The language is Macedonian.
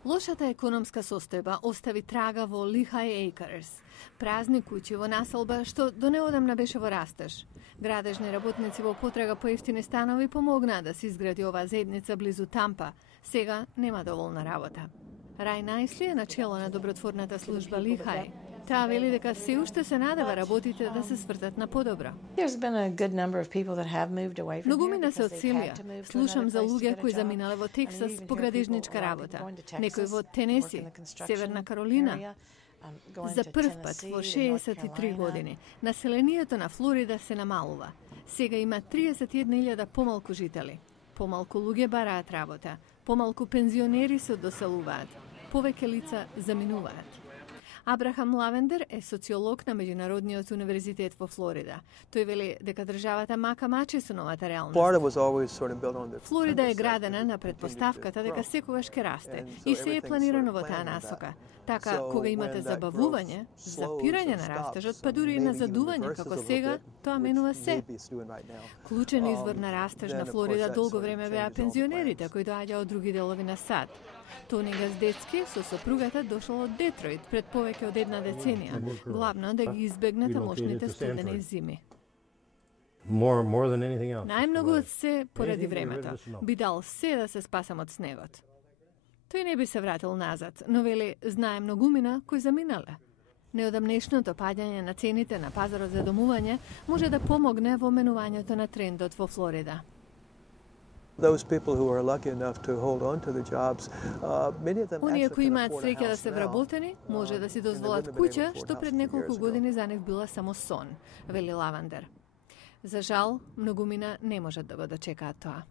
Лошата економска состојба остави трага во Lehigh Acres, празни куќи во населба што до неодамна беше во растеж. Градежни работници во потрага по ефтини станови помогнаа да се изгради оваа заедница близу Тампа. Сега нема доволна работа. Рај Најсли е начело на добротворната служба Lehigh. Таа вели дека се уште се надева работите да се свртат на подобро. Многумина се одселија. Слушам за луѓе кои заминале во Тексас по градежничка работа, некои во Тенеси, Северна Каролина. За прв пат во 63 години населението на Флорида се намалува. Сега има 31.000 помалку жители. Помалку луѓе бараат работа, помалку пензионери се доселуваат, повеќе лица заминуваат. Абрахам Лавендер е социолог на Меѓународниот универзитет во Флорида. Тој вели дека државата мака мачи со новата реалност. Флорида е градена на предпоставката дека секогаш ќе расте и се е планирано во таа насока. Така, кога имате забавување, запирање на растежот, па дури и на задување, како сега, тоа менува се. Клучен извор на растеж на Флорида долго време беа пензионерите кои доаѓаа од други делови на САД. Тони Газдецки со сопругата дошол од Детройт пред повеќе од една деценија, главно да ги избегне тамошните студени зими. Најмногу од се поради времето. Би дал се да се спасам од снегот. Тој не би се вратил назад, но вели знае многумина кои заминале. Неодамнешното паѓање на цените на пазарот за домување може да помогне во менувањето на трендот во Флорида. Оние кои имаат среќа да се вработени, може да си дозволат куќа што пред неколку години за нив била само сон, вели Лавендер. За жал, многумина не можат да го дочекаат тоа.